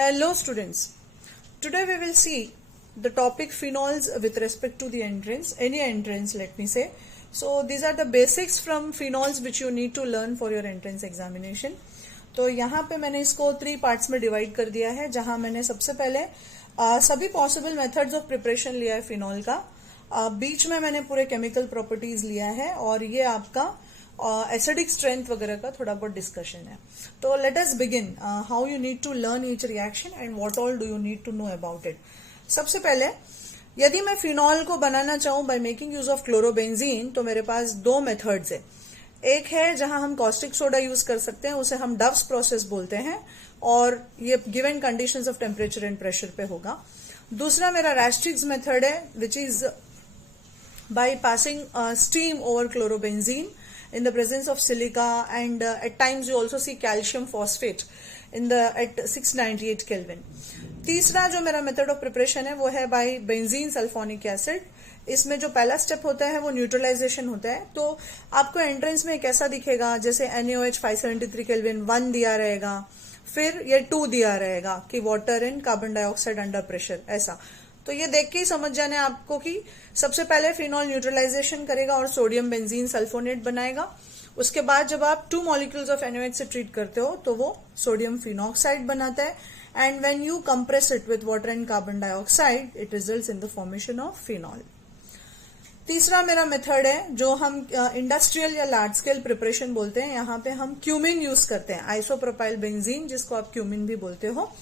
Hello students, today we will see the topic phenols with respect to the entrance, any entrance let me say. So these are the basics from phenols which you need to learn for your entrance examination. तो यहाँ पे मैंने इसको 3 parts में divide कर दिया है, जहाँ मैंने सबसे पहले सभी पॉसिबल मेथड्स ऑफ प्रिपरेशन लिया है फिनॉल का, बीच में मैंने पूरे केमिकल प्रॉपर्टीज लिया है और ये आपका एसिडिक स्ट्रेंथ वगैरह का थोड़ा बहुत डिस्कशन है. तो let us begin how you need to learn each reaction and what all do you need to know about it. सबसे पहले यदि मैं फिनॉल को बनाना चाहूं by making use of chlorobenzene, तो मेरे पास 2 मेथड्स है. एक है जहां हम कॉस्टिक सोडा यूज कर सकते हैं, उसे हम डव्स प्रोसेस बोलते हैं और ये given conditions of temperature and pressure पे होगा. दूसरा मेरा रैस्ट्रिक्स मेथड है which is by passing steam over chlorobenzene in the presence of silica and at times you also see calcium phosphate at 698 Kelvin. तीसरा जो मेरा मेथड ऑफ प्रिपरेशन है वो है बाय बेंजीन सल्फोनिक एसिड. इसमें जो पहला स्टेप होता है वो न्यूट्रलाइजेशन होता है. तो आपको एंट्रेंस में कैसा दिखेगा, जैसे NaOH 573 केल्विन 1 दिया रहेगा, फिर ये 2 दिया रहेगा कि water and carbon dioxide under pressure, ऐसा. तो ये देख के ही समझ जाना है आपको कि सबसे पहले फिनॉल न्यूट्रलाइजेशन करेगा और सोडियम बेंजीन सल्फोनेट बनाएगा. उसके बाद जब आप 2 मॉलिक्यूल्स ऑफ NaOH से ट्रीट करते हो तो वो सोडियम फिनॉक्साइड बनाता है and when you compress it with water and carbon dioxide it results in the formation of phenol. तीसरा मेरा मेथड है जो हम इंडस्ट्रियल या लार्ज स्केल प्रिपरेशन बोलते हैं. यहाँ पे हम क्यूमिन यूज करते हैं, आइसोप्रोपाइल बेंजीन जिसको आप क्यूमिन भी बोलते हो.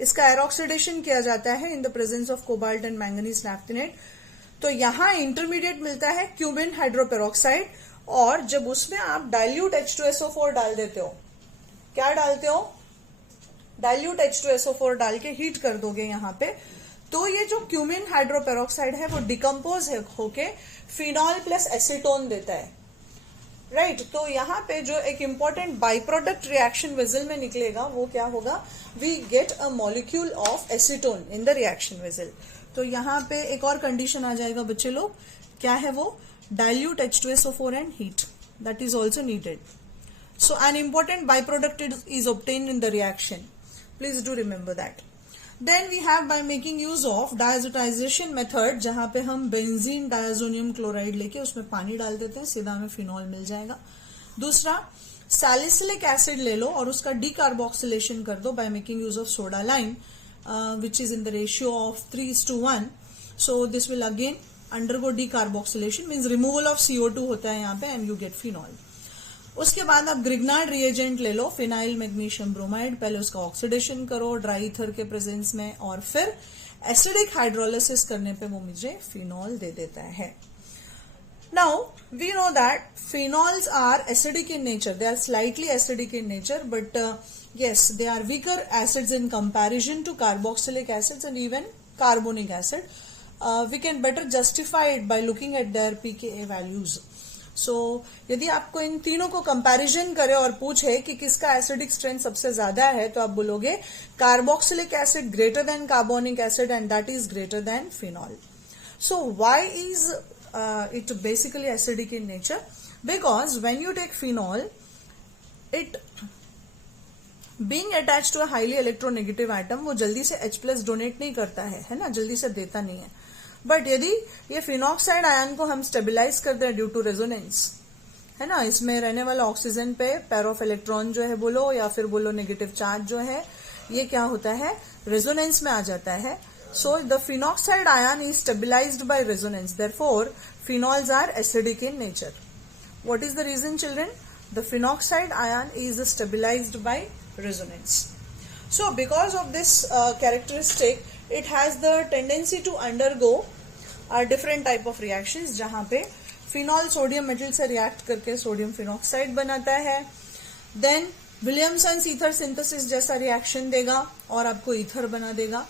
इसका एरोक्सीडेशन किया जाता है in the presence of cobalt and manganese naphthenate. तो यहाँ इंटरमीडिएट मिलता है क्यूमिन हाइड्रोपेरोक्साइड और जब उसमें आप डाइल्यूट H2SO4 डाल देते हो, क्या डालते हो, डाइल्यूट H2SO4 डाल के हीट कर दोगे यहाँ पे, तो ये जो क्यूमिन हाइड्रोपेरोक्साइड है वो डिकम्पोज होके फिनॉल प्लस एसीटोन देता है, राइट. तो यहाँ पे जो एक important by product reaction vessel में निकलेगा वो क्या होगा, we get a molecule of acetone in the reaction vessel. तो यहाँ पे एक और कंडीशन आ जाएगा बच्चे लोग, क्या है वो, dilute H2SO4 and heat, that is also needed. So an important by product is obtained in the reaction, please do remember that. Then we have by making use of diazotization method, जहां पे हम benzene diazonium chloride लेके उसमें पानी डाल देते हैं, सीधा हमें फिनॉल मिल जाएगा. दूसरा सैलिसिलिक एसिड ले लो और उसका डीकार्बोक्सिलेशन कर दो bye making use of soda lime which is in the ratio of 3:1. So this will again undergo decarboxylation, means removal of CO2 होता है यहाँ पे and you get phenol. उसके बाद आप ग्रिग्नार्ड रिएजेंट ले लो, फिनाइल मैग्नीशियम ब्रोमाइड, पहले उसका ऑक्सीडेशन करो ड्राई ईथर के प्रेजेंस में और फिर एसिडिक हाइड्रोलिसिस करने पे वो मुझे फिनॉल दे देता है. Now we know that phenols are acidic in nature, they are slightly acidic in nature, but yes, they are weaker acids in comparison to carboxylic acids and even carbonic acid. We can better justify it by looking at their pKa values. So, यदि आपको इन तीनों को comparison करे और पूछे कि किसका acidic strength सबसे ज्यादा है, तो आप बोलोगे carboxylic acid greater than carbonic acid and that is greater than phenol. So why is it basically acidic in nature? Because when you take phenol, it being attached to a highly electronegative atom, वो जल्दी से H+ donate नहीं करता है ना, जल्दी से देता नहीं है. बट यदि ये फिनॉक्साइड आयन को हम स्टेबिलाईज कर दें ड्यू टू रेजोनेंस, है ना, इसमें रहने वाला ऑक्सीजन पे पेयर ऑफ इलेक्ट्रॉन जो है बोलो या फिर बोलो नेगेटिव चार्ज जो है, ये क्या होता है, रेजोनेंस में आ जाता है. So the phenoxide ion is stabilized by resonance. Therefore, phenols are acidic in nature. What is the reason, children? The phenoxide ion is stabilized by resonance. So because of this characteristic, it has the tendency to undergo different type of reactions. जहाँ पे phenol sodium metal से react करके sodium phenoxide बनाता है. Then Williamson's ether synthesis जैसा reaction देगा और आपको ether बना देगा.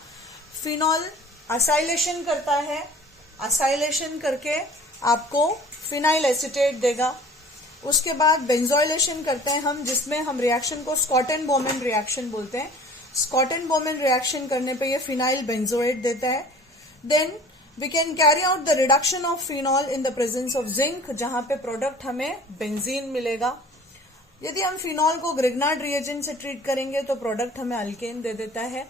फिनॉल असाइलेशन करता है, असाइलेशन करके आपको फिनाइल एसीटेट देगा. उसके बाद बेंजोइलेशन करते हैं हम, जिसमें हम रिएक्शन को स्कॉटन-बोमेन रिएक्शन बोलते हैं. स्कॉटन-बोमेन रिएक्शन करने पे ये फिनाइल बेंजोएट देता है. Then we can carry out the reduction of phenol in the presence of zinc, जहां पे प्रोडक्ट हमें बेंजीन मिलेगा. यदि हम फिनॉल को ग्रिग्नार्ड रिएजेंट से ट्रीट करेंगे तो प्रोडक्ट हमें अल्केन दे देता है.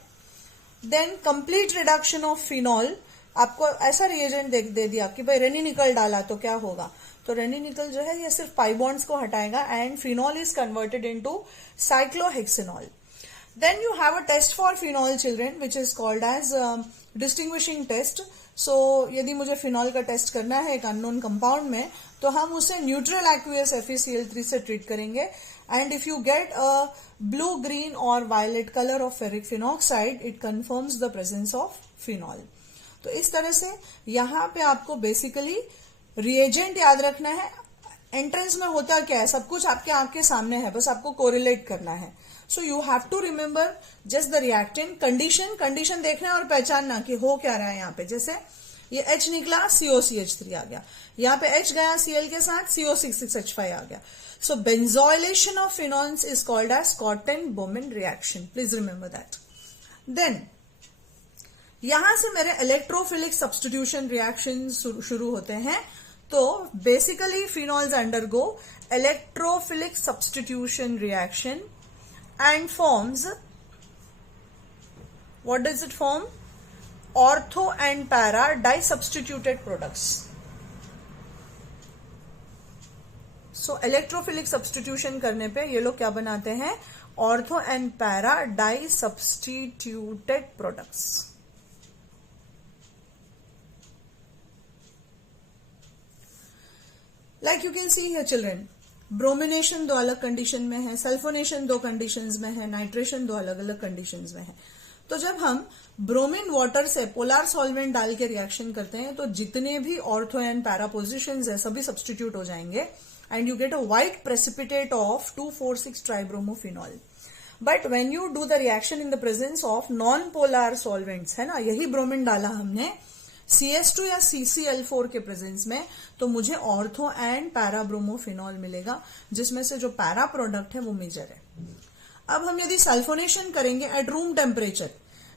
Then complete reduction of phenol, आपको ऐसा रिएजेंट दे दिया कि भाई रेनी निकल डाला तो क्या होगा, तो रेनी निकल जो है ये सिर्फ पाई बॉन्ड्स को हटाएगा and phenol is converted into cyclohexanol. Then you have a test for phenol children which is called as distinguishing test. So यदि मुझे फिनॉल का टेस्ट करना है एक अननोन कंपाउंड में तो हम उसे न्यूट्रल एक्वियस FeCl3 से ट्रीट करेंगे and if you get a blue, green और violet colour of ferric phenoxide it confirms the presence of phenol. तो इस तरह से यहाँ पे आपको बेसिकली रिएजेंट याद रखना है. एंट्रेंस में होता क्या है, सब कुछ आपके आंख के सामने है, बस आपको कोरिलेट करना है. So you have to remember just the reactant condition देखना और पहचानना कि हो क्या रहा है. यहाँ पे जैसे ये H निकला COCH3 आ गया, यहाँ पे H गया Cl के साथ CO6H5 आ गया. So benzoylation of phenols is called as Schotten Baumann reaction. Please remember that. Then यहां से मेरे इलेक्ट्रोफिलिक सब्स्टिट्यूशन रिएक्शन शुरू होते हैं. तो basically phenols undergo electrophilic substitution reaction and forms, what does it form? Ortho and para disubstituted products. So electrophilic substitution करने पे ये लोग क्या बनाते हैं? Ortho and para disubstituted products. Like you can see here children, bromination दो अलग condition में है, सल्फोनेशन दो कंडीशंस में है, नाइट्रेशन दो अलग अलग कंडीशंस में है. तो जब हम ब्रोमीन वाटर से पोलर सॉल्वेंट डाल के रिएक्शन करते हैं तो जितने भी ऑर्थो एंड पैरा पोजिशंस है सभी सब्स्टिट्यूट हो जाएंगे and you get a white precipitate of 2,4,6 tribromophenol. But when you do the reaction in the presence of non polar solvents, है ना, यही ब्रोमीन डाला हमने CS2 या CCl4 के प्रेजेंस में, तो मुझे ऑर्थो एंड पैराब्रोमोफिनॉल मिलेगा जिसमें से जो पैरा प्रोडक्ट है वो मेजर है. अब हम यदि सल्फोनेशन करेंगे एट रूम टेम्परेचर,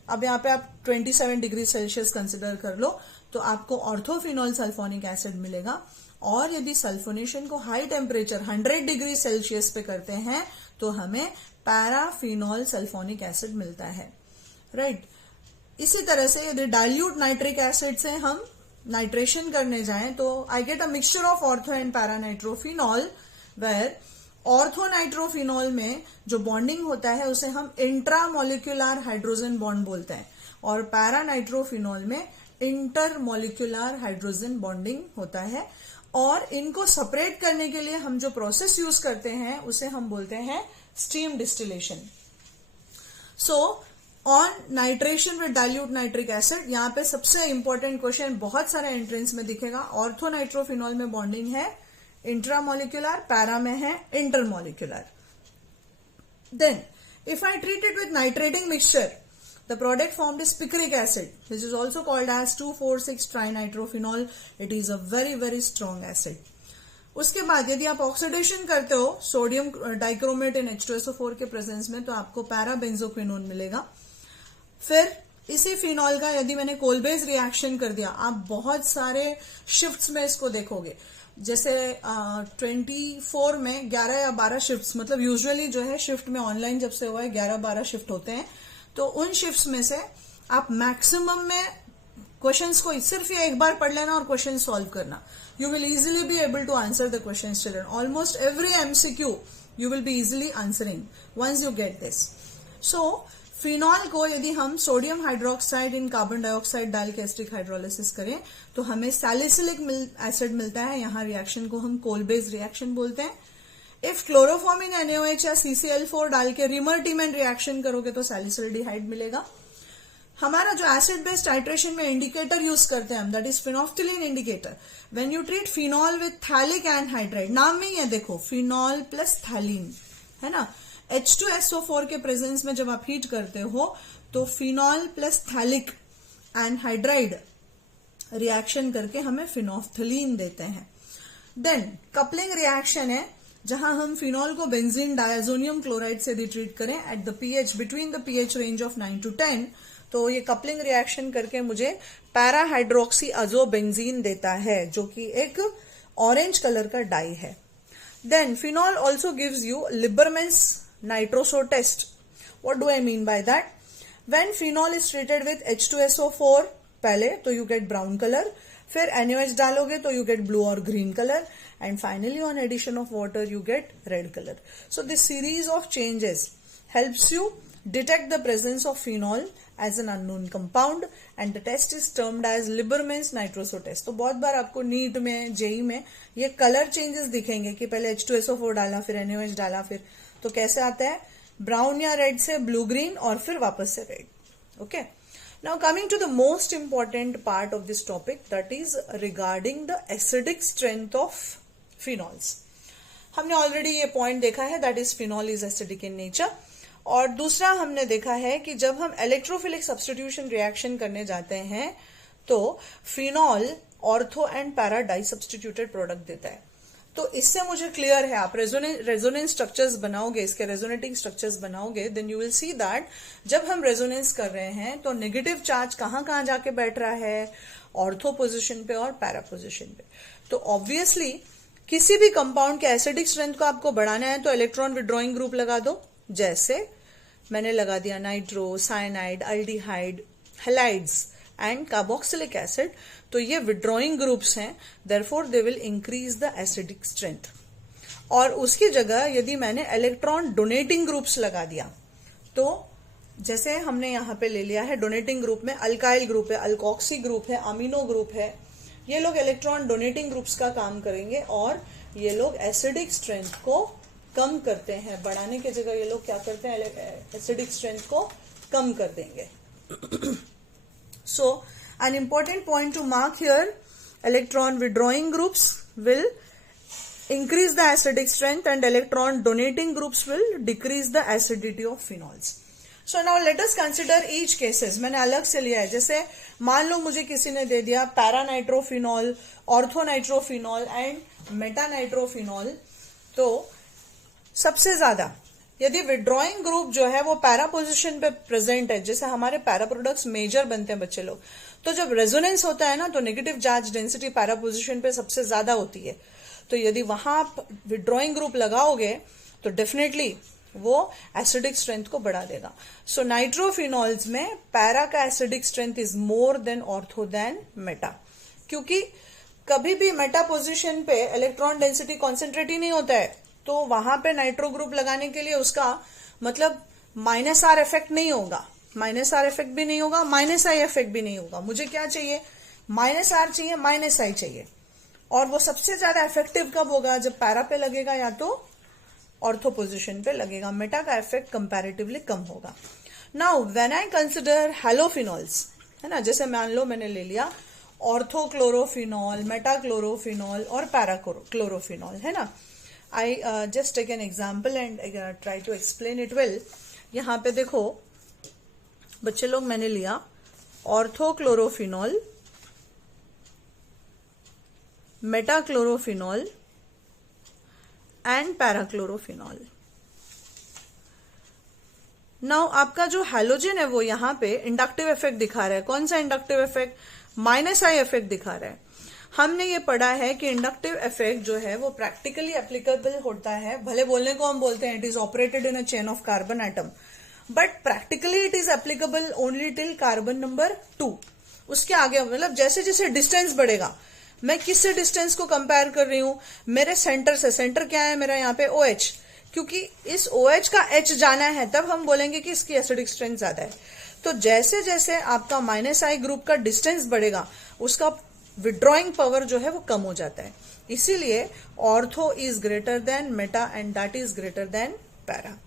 अब यहाँ पे आप 27 डिग्री सेल्सियस कंसिडर कर लो, तो आपको ऑर्थोफिनॉल सल्फोनिक एसिड मिलेगा. और यदि सल्फोनेशन को हाई टेम्परेचर 100 डिग्री सेल्सियस पे करते हैं तो हमें पैराफिनॉल सल्फोनिक एसिड मिलता है. राइट. इसी तरह से यदि डाइल्यूट नाइट्रिक एसिड से हम नाइट्रेशन करने जाएं तो I get a mixture of ortho and paranitrophenol, where orthonitrophenol में जो बॉन्डिंग होता है उसे हम इंट्रामोलिकुलर हाइड्रोजन बॉन्ड बोलते हैं और पैरानाइट्रोफिनॉल में इंटरमोलिकुलर हाइड्रोजन बॉन्डिंग होता है. और इनको सेपरेट करने के लिए हम जो प्रोसेस यूज करते हैं उसे हम बोलते हैं steam distillation. So on nitration with dilute nitric acid, यहाँ पे सबसे इंपॉर्टेंट क्वेश्चन बहुत सारे एंट्रेंस में दिखेगा. ऑर्थोनाइट्रोफिनॉल में बॉन्डिंग है इंट्रामोलिकुलर, पैरा में है intermolecular. Then if I treat it with nitrating mixture, the product formed is picric acid which is also called as 2,4,6 trinitrophenol. It is a very very strong acid. उसके बाद यदि आप oxidation करते हो sodium dichromate इन H2SO4 के presence में तो आपको पैराबेंजोक्विनोन मिलेगा. फिर इसी फिनॉल का यदि मैंने कोलबेज रिएक्शन कर दिया, आप बहुत सारे शिफ्ट्स में इसको देखोगे. जैसे 24 में 11 या 12 शिफ्ट्स, मतलब यूजुअली जो है शिफ्ट में ऑनलाइन जब से हुआ है 11-12 शिफ्ट होते हैं. तो उन शिफ्ट्स में से आप मैक्सिमम में क्वेश्चंस को सिर्फ ये एक बार पढ़ लेना और क्वेश्चन सॉल्व करना. You will easily be able to answer the questions, children. Almost every MCQ you will be easily answering once you get this. So, phenol को यदि हम सोडियम हाइड्रोक्साइड इन कार्बन डाइऑक्साइड डाल के एस्टिक हाइड्रोलिसिस करें तो हमें salicylic acid मिलता है. यहाँ रिएक्शन को हम कोलबेज रिएक्शन बोलते हैं. इफ क्लोरोफॉर्मिन NaOH या CCl4 डाल के रिमर-टीमन रिएक्शन करोगे तो सैलिसिल्डिहाइड मिलेगा. हमारा जो एसिड बेस्ड टाइट्रेशन में इंडिकेटर यूज करते हैं हम, that is phenolphthalein indicator. When you treat phenol with phthalic anhydride, नाम में ही देखो फिनॉल प्लस थैलिन, है ना. H2SO4 के प्रेजेंस में जब आप हीट करते हो तो phenol plus phthalic anhydride reaction करके हमें फिनोफ्थिलीन देते हैं. देन कपलिंग रिएक्शन है जहां हम फिनॉल को बेंजीन डायजोनियम क्लोराइड से यदि ट्रीट करें at the pH between the pH range of 9 to 10, तो ये कपलिंग रिएक्शन करके मुझे पैराहाइड्रोक्सी अजोबेंजीन देता है जो कि एक ऑरेंज कलर का डाई है. Then phenol also gives you Liebermann's nitroso test. What do I mean by that? When phenol is treated with H2SO4 पहले तो यू गेट ब्राउन कलर, फिर NaOH डालोगे तो यू गेट ब्लू और green colour, and finally on addition of water you get red colour. So this series of changes helps you detect the presence of phenol as an unknown compound and the test is termed as Lieberman's nitroso test. तो बहुत बार आपको NEET में, JEE में ये colour changes दिखेंगे कि पहले H2SO4 डाला, फिर NaOH डाला, फिर तो कैसे आता है, ब्राउन या रेड से ब्लू ग्रीन और फिर वापस से red. Okay, now coming to the most important part of this topic, that is regarding the acidic strength of phenols. हमने ऑलरेडी ये पॉइंट देखा है, that is phenol is acidic in nature. और दूसरा हमने देखा है कि जब हम इलेक्ट्रोफिलिक सब्स्टिट्यूशन रिएक्शन करने जाते हैं तो phenol ortho and para di substituted product देता है. तो इससे मुझे क्लियर है, आप रेजोनेंस स्ट्रक्चर्स बनाओगे, इसके रेजोनेटिंग स्ट्रक्चर्स बनाओगे, then you will see that जब हम रेजोनेंस कर रहे हैं तो नेगेटिव चार्ज कहां कहां जाके बैठ रहा है, ऑर्थो पोजिशन पे और पैरा पोजिशन पे. तो ऑब्वियसली किसी भी कंपाउंड के एसिडिक स्ट्रेंथ को आपको बढ़ाना है तो इलेक्ट्रॉन विड्रॉइंग ग्रुप लगा दो. जैसे मैंने लगा दिया nitro, cyanide, aldehyde, halides and carboxylic acid. तो ये विड्रॉइंग ग्रुप्स हैं, therefore they will increase the acidic strength. और उसकी जगह यदि मैंने इलेक्ट्रॉन डोनेटिंग ग्रुप्स लगा दिया, तो जैसे हमने यहां पे ले लिया है डोनेटिंग ग्रुप में अल्काइल ग्रुप है, अल्कोक्सी ग्रुप है, अमीनो ग्रुप है, ये लोग इलेक्ट्रॉन डोनेटिंग ग्रुप्स का काम करेंगे और ये लोग एसिडिक स्ट्रेंथ को कम करते हैं. बढ़ाने की जगह ये लोग क्या करते हैं, एसिडिक स्ट्रेंथ को कम कर देंगे. So an important point to mark here, electron withdrawing groups will increase the acidic strength and electron donating groups will decrease the acidity of phenols. So now let us consider each cases. मैंने अलग से लिया है, जैसे मान लो मुझे किसी ने दे दिया पैरानाइट्रोफिनॉल, ऑर्थोनाइट्रोफिनॉल एंड मेटानाइट्रोफिनॉल. तो सबसे ज्यादा यदि विड्रॉइंग ग्रुप जो है वो पैरा पोजिशन पे प्रेजेंट है, जैसे हमारे पैरा प्रोडक्ट्स मेजर बनते हैं बच्चे लोग, तो जब रेजोनेंस होता है ना तो negative charge density para position पे सबसे ज्यादा होती है. तो यदि वहां आप विड्रॉइंग ग्रुप लगाओगे तो डेफिनेटली वो एसिडिक स्ट्रेंथ को बढ़ा देगा. सो नाइट्रोफिनॉल्स में पैरा का acidic strength is more than ortho than meta, क्योंकि कभी भी मेटा पोजिशन पे इलेक्ट्रॉन डेंसिटी कॉन्सेंट्रेट ही नहीं होता है. तो वहां पे नाइट्रो ग्रुप लगाने के लिए उसका मतलब माइनस आर इफेक्ट नहीं होगा, माइनस आर इफेक्ट भी नहीं होगा, माइनस आई इफेक्ट भी नहीं होगा. मुझे क्या चाहिए, माइनस आर चाहिए, माइनस आई चाहिए. और वो सबसे ज्यादा इफेक्टिव कब होगा, जब पैरा पे लगेगा या तो ऑर्थो पोजिशन पे लगेगा. मेटा का इफेक्ट कंपैरेटिवली कम होगा. नाउ व्हेन आई कंसिडर हैलोफिनॉल्स, है ना, जैसे मान लो मैंने ले लिया ऑर्थोक्लोरोफिनॉल, मेटाक्लोरोफिनॉल और पैराक्लोरोफिनॉल, है ना. I just take an example and try to explain it well. यहां पे देखो बच्चे लोग, मैंने लिया orthochlorophenol, metachlorophenol and parachlorophenol. Now आपका जो हैलोजन है वो यहां पे इंडक्टिव इफेक्ट दिखा रहा है. कौन सा inductive effect, minus I effect दिखा रहा है. हमने ये पढ़ा है कि इंडक्टिव इफेक्ट जो है वो प्रैक्टिकली एप्लीकेबल होता है, भले बोलने को हम बोलते हैं it is operated in a chain of carbon atom, but practically it is applicable only till carbon number 2. उसके आगे मतलब जैसे जैसे डिस्टेंस बढ़ेगा, मैं किससे डिस्टेंस को कंपेयर कर रही हूं, मेरे सेंटर से. सेंटर क्या है मेरा यहाँ पे, OH, क्योंकि इस OH का H जाना है तब हम बोलेंगे कि इसकी एसिडिक स्ट्रेंथ ज्यादा है. तो जैसे जैसे आपका माइनस आई ग्रुप का डिस्टेंस बढ़ेगा उसका विड्रॉइंग पावर जो है वो कम हो जाता है. इसीलिए ortho is greater than Meta and that is greater than para.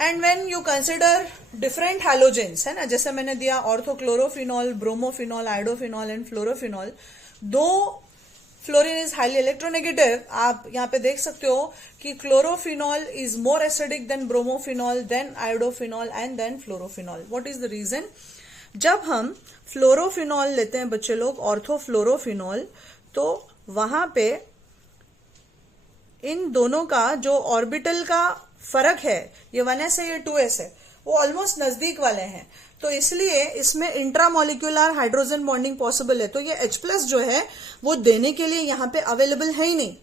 And when you consider different halogens, है ना, जैसे मैंने दिया ऑर्थोक्लोरोफिनॉल, ब्रोमोफिनॉल, आइडोफिनॉल एंड फ्लोरोफिनॉल. दो फ्लोरीन इज हाईली इलेक्ट्रोनेगेटिव. आप यहां पे देख सकते हो कि chlorophenol is more acidic than bromophenol, then iodophenol and then fluorophenol. What is the reason? जब हम फ्लोरोफिनॉल लेते हैं बच्चे लोग, ऑर्थोफ्लोरोफिनॉल, तो वहां पे इन दोनों का जो ऑर्बिटल का फर्क है, ये 1s है, ये 2s है, वो ऑलमोस्ट नजदीक वाले हैं. तो इसलिए इसमें इंट्रामोलिक्यूलर हाइड्रोजन बॉन्डिंग पॉसिबल है. तो ये H+ जो है वो देने के लिए यहां पे अवेलेबल है ही नहीं.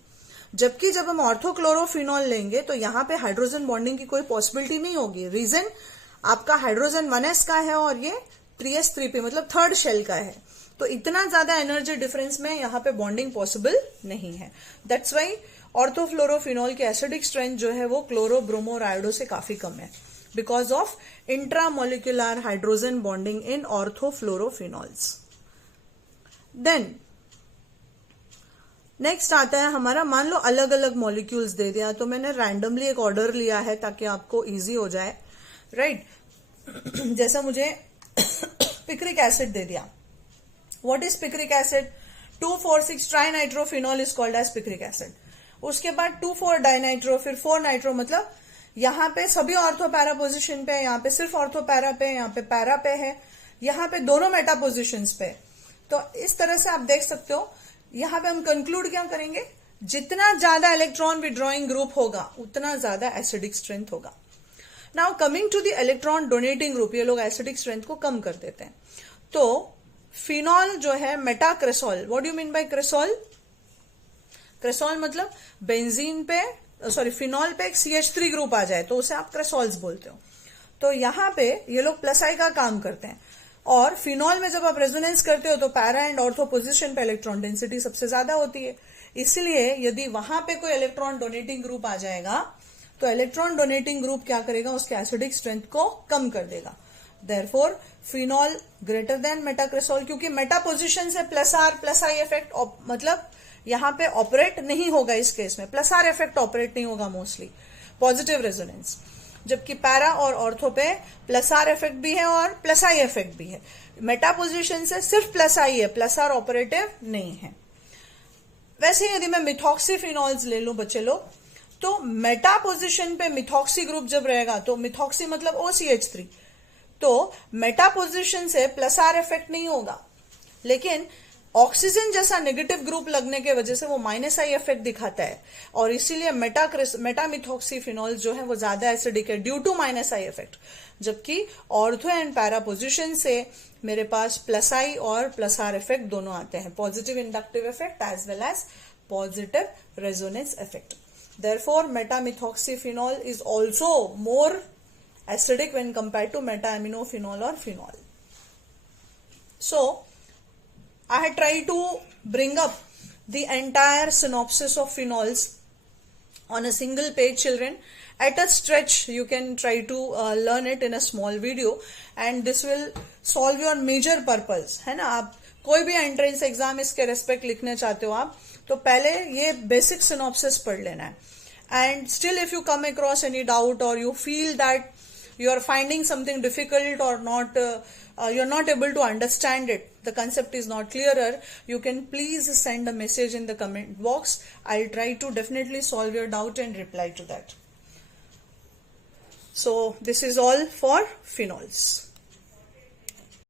जबकि जब हम ऑर्थोक्लोरोफिनॉल लेंगे तो यहां पे हाइड्रोजन बॉन्डिंग की कोई पॉसिबिलिटी नहीं होगी. रीजन, आपका हाइड्रोजन 1s का है और ये 3s3p मतलब थर्ड शेल का है, तो इतना ज्यादा एनर्जी डिफरेंस में यहाँ पे बॉन्डिंग पॉसिबल नहीं है। दैट्स वाई ऑर्थोफ्लोरोफिनॉल की एसिडिक स्ट्रेंथ जो है वो क्लोरो ब्रोमो और आयोडो से काफी कम है, because of intramolecular hydrogen bonding in orthofluorophenols. Then next आता है हमारा, मान लो अलग अलग मॉलिक्यूल्स दे दिया, तो मैंने रैंडमली एक ऑर्डर लिया है ताकि आपको इजी हो जाए, राइट जैसा मुझे पिक्रिक एसिड दे दिया। What is picric acid? 2,4,6 trinitrophenol is called as picric acid. उसके बाद 2,4 डाइनाइट्रो, फिर 4 नाइट्रो, मतलब यहाँ पे सभी ऑर्थो पैरा पोजिशन पे है, यहाँ पे सिर्फ ऑर्थो पैरा पे, यहाँ पे पैरा पे है, यहाँ पे दोनों मेटा पोजिशंस पे। तो इस तरह से आप देख सकते हो, यहाँ पे हम कंक्लूड क्या करेंगे, जितना ज्यादा इलेक्ट्रॉन विड्रॉइंग ग्रुप होगा उतना ज्यादा एसिडिक स्ट्रेंथ होगा। Now coming to the electron donating group, ये लोग एसिडिक स्ट्रेंथ को कम कर देते हैं। तो फिनॉल जो है metacresol, what do you mean by cresol? Cresol मतलब बेंजीन पे, सॉरी फिनॉल पे एक CH3 ग्रुप आ जाए तो उसे आप क्रेसॉल्स बोलते हो। तो यहाँ पे ये लोग प्लस आई का काम करते हैं, और फिनॉल में जब आप रेजोनेंस करते हो तो पैरा एंड ऑर्थो पोजिशन पे इलेक्ट्रॉन डेंसिटी सबसे ज्यादा होती है, इसलिए यदि वहां पे कोई इलेक्ट्रॉन डोनेटिंग ग्रुप आ जाएगा तो इलेक्ट्रॉन डोनेटिंग ग्रुप क्या करेगा, उसके एसिडिक स्ट्रेंथ को कम कर देगा। Therefore phenol greater than metacresol, क्योंकि मेटा पोजिशन से plus R plus I effect मतलब यहां पे ऑपरेट नहीं होगा, इस केस में प्लस आर इफेक्ट ऑपरेट नहीं होगा मोस्टली, पॉजिटिव रेजोनेंस, जबकि पैरा और ऑर्थो पे प्लस आर इफेक्ट भी है और प्लस आई इफेक्ट भी है। मेटा पोजिशन से सिर्फ प्लस आई है, प्लस आर ऑपरेटिव नहीं है। वैसे यदि मैं मिथॉक्सीफिनॉल्स ले लूं बच्चे लोग, तो मेटा पोजिशन पे मिथॉक्सी ग्रुप जब रहेगा, तो मिथॉक्सी मतलब OCH3, तो मेटा पोजिशन से प्लस आर इफेक्ट नहीं होगा, लेकिन ऑक्सीजन जैसा नेगेटिव ग्रुप लगने के वजह से वो माइनस आई इफेक्ट दिखाता है, और इसीलिए मेटामिथॉक्सीफिनॉल जो है वो ज्यादा एसिडिक है due to minus I effect, जबकि ऑर्थो एंड पैरा पोजिशन से मेरे पास प्लस आई और प्लस आर इफेक्ट दोनों आते हैं, positive inductive effect as well as positive resonance effect. Therefore metamethoxyphenol is also more acidic when compared to meta-aminophenol or phenol. So, I had tried to bring up the entire synopsis of phenols on a single page, children. At a stretch, you can try to learn it in a small video, and this will solve your major purpose. है ना, आप कोई भी entrance exam इसके respect लिखने चाहते हो आप, तो पहले ये बेसिक सिनॉप्सिस पढ़ लेना है। And still if you come across any doubt और you feel that you are finding something difficult or not, you're not able to understand it, the concept is not clearer, you can please send a message in the comment box. I'll try to definitely solve your doubt and reply to that. So this is all for phenols.